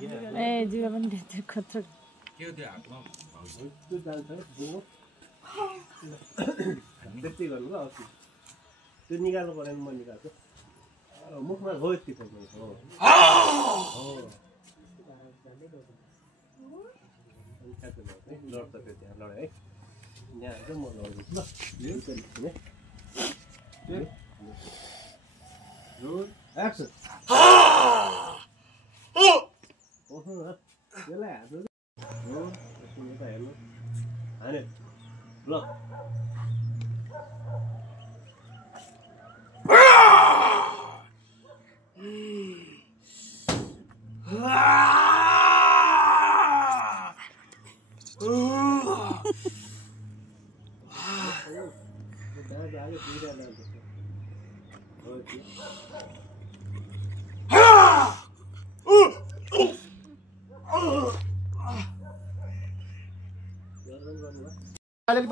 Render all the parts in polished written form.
ए जिउ पनि त्यो खतरा के हो त्यो हातमा त्यो जान्छ बुङो त्यति गर्नु ल अस्ति त्यो निकाल्नु परेन म निकाल्छु मुखमा हो यति हो लड्छ त्यो त्यहाँ लडाइ है यहाँ चाहिँ म लड्दैछु ल एक्सन ओहो त्यसलाई हाल्नु हो यसो यता हेर्नु हाने ल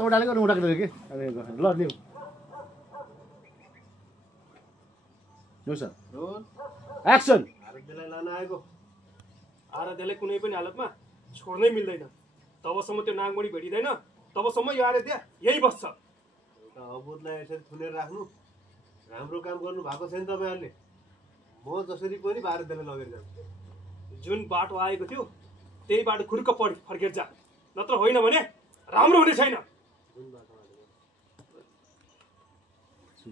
डालेको उडाएको के ल लिऊ सर एक्सन आराध्यलाई लान आएको आराध्यलाई कुनै पनि हालतमा छोड्नै मिल्दैन तबसम्म त्यो नागमणि भेटिँदैन तबसम्म यो आराध्य यही बस्छ अबोधलाई यसरी थुनेर राख्नु राम्रो काम गर्नु भएको छैन तपाईँहरूले म जसरी पनि आराध्यलाई लगेर जान्छु जुन बाटो आएको थियो त्यही बाटो खुर्क फर्केर जा नत्र होइन भने राम्रो हुने छैन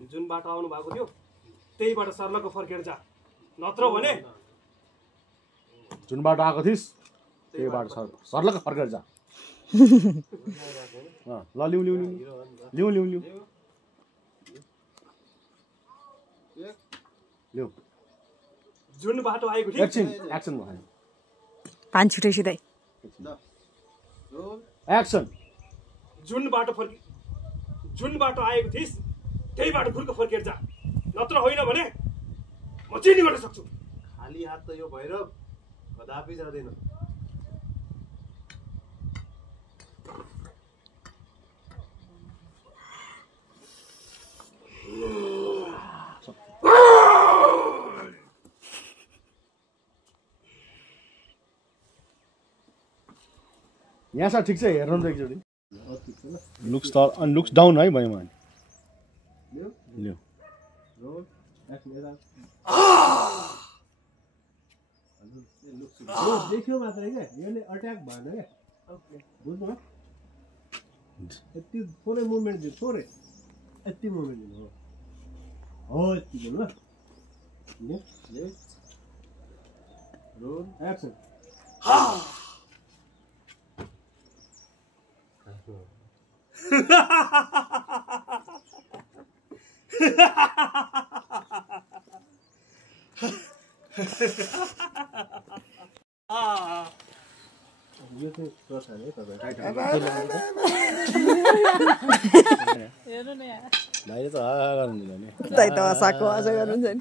जुन बाटो आउनु भएको थियो त्यही बाटो सर्लको फर्केर जा नत्र भने जुन बाटो आएको थिइस् त्यही बाटो सर्लको फर्केर जा ल लिऊ लिऊ लिऊ लिऊ लिऊ लिऊ लिऊ जुन बाटो आएको थियो एकछिन एक्सन भयो पान छुटे सिधै एक्सन जुन बाटो आएको थिइस् त्यही बाटो खुर्क फर्केर जा नत्र होइन भने म चिनी गर्न सक्छु खाली हात त यो भैरव कदापि जाँदैन यहाँ सर ठिक छ हेर्नु त एकचोटि लुक्स त अनि लुक्स डाउन है भएमा लियो देखियो मात्रै क्या यसले अट्याक भएन क्या बुझ्नु यति थोरै मुभमेन्ट दिनु थोरै यति मुभमेन्ट दिनु हो यति दिनु ल रोल एक्सन यो चाहिँ प्रथा है तपाईँ भाइले त हा गर्नु दिँदैन नि दाइ त हँसाको आशा गर्नुहुन्छ नि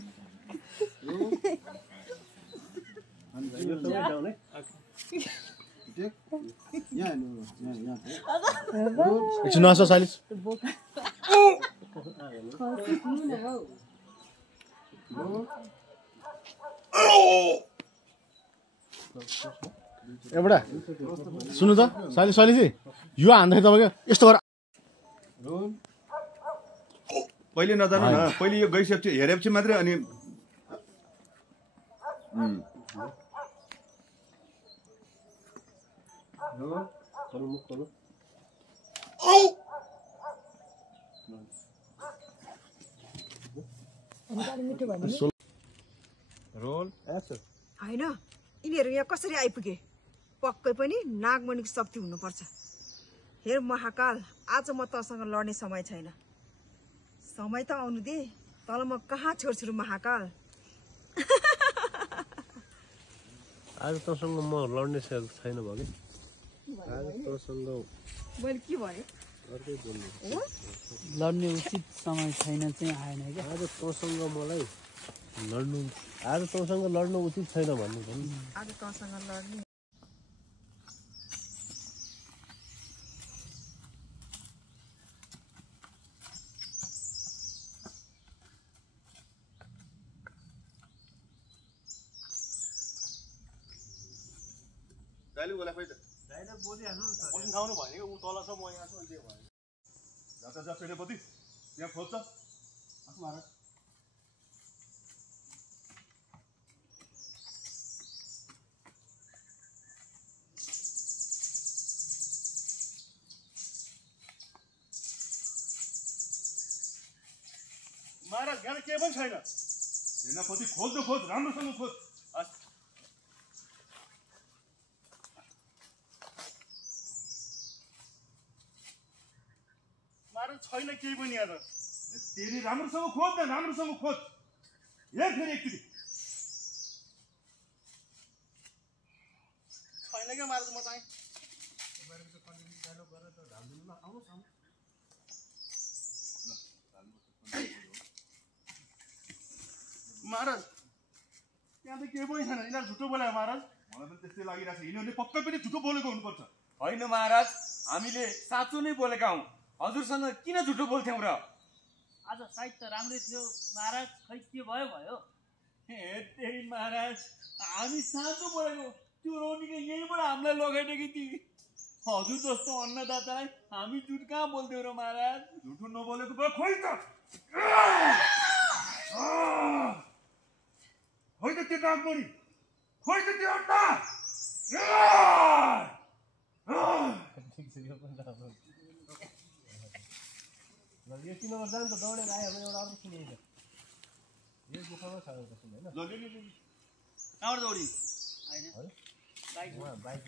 यो सबै डाउन है एकछिन नहाँस सालिस एउटा सुन्नु त सालिस सालिसी यो हान्दै तपाईँ यस्तो गरेर पहिले नजानु न पहिले यो गइसकेपछि हेरेपछि मात्रै अनि रोल होइन यिनीहरू यहाँ कसरी आइपुगे पक्कै पनि नागमणिको शक्ति हुनुपर्छ हेर महाकाल आज म तसँग लड्ने समय छैन समय त आउनु दे तल म कहाँ छोड्छु महाकाल आज तँसँग म लड्ने छैन भयो कि आज तँसँग मैले के भयो लड्ने उचित समय छैन चाहिँ आएन क्या आज तँसँग मलाई लड्नु आज तँसँग लड्नु उचित छैन भन्नु आज तँसँग लड्ने दाइले बोला खोइ त डाइरेक्ट बोलिहाल्नु न सर बसिन खाउनु भनेको ऊ तल छ म यहाँ छु अहिले भयो जाता जा सेनापति यहाँ खोज्छ आफू महाराज महाराज यहाँ केही पनि छैन सेनापति खोज राम्रोसँग खोज महाराज छैन केही पनि यहाँ त तेरी राम्रोसँग खोज न राम्रोसँग खोज हेर फेरि एकचोटि छैन क्या महाराज म चाहिँ महाराज त्यहाँ त केही पनि छैन यिनीहरू झुटो बोलायो महाराज मलाई पनि त्यस्तै लागिरहेको छ यिनीहरूले पक्कै पनि झुटो बोलेको हुनुपर्छ होइन महाराज हामीले साँचो नै बोलेका हौँ हजुरसँग किन झुटो बोल्थ्यौँ र आज सायद त राम्रै थियो महाराज खै के भयो तेरी महाराज हामी साँचो बोलेको त्यो रोनीको यहीँबाट हामीलाई लगाइदिएकी थिए हजुर जस्तो अन्नदातालाई हामी झुट कहाँ बोल्थ्यौँ र महाराज झुटो नबोलेको भए खोइ त खोइ त त्यो नागमणि खोइ त त्यो अन्डा यो किन जान्छ दौडेर आयो भने एउटा अर्को सुनेको यो गुफामा छ एउटा सुन होइन कहाँबाट दौडी बाइक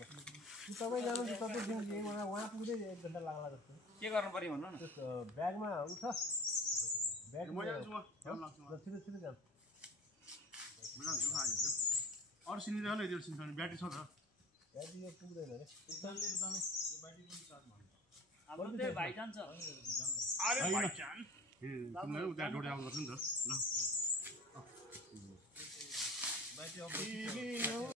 तपाईँ जानुहुन्छ तपाईँ दिनु उहाँ पुग्दै 1 घन्टा लाग्ला जस्तो के गर्नु पर्यो भन्नु न त्यो ब्यागमा उ छ ब्याग छिटो जान्छ अरू सिनिन्छ नि त्यो सिन्छ ब्याट्री छ त ब्याट्री यो पुग्दैन अरे हाम्रो त्यही भाइ जान्छ अरे भाइजान तिमीलाई उता जोडे आउनुपर्छ नि त ल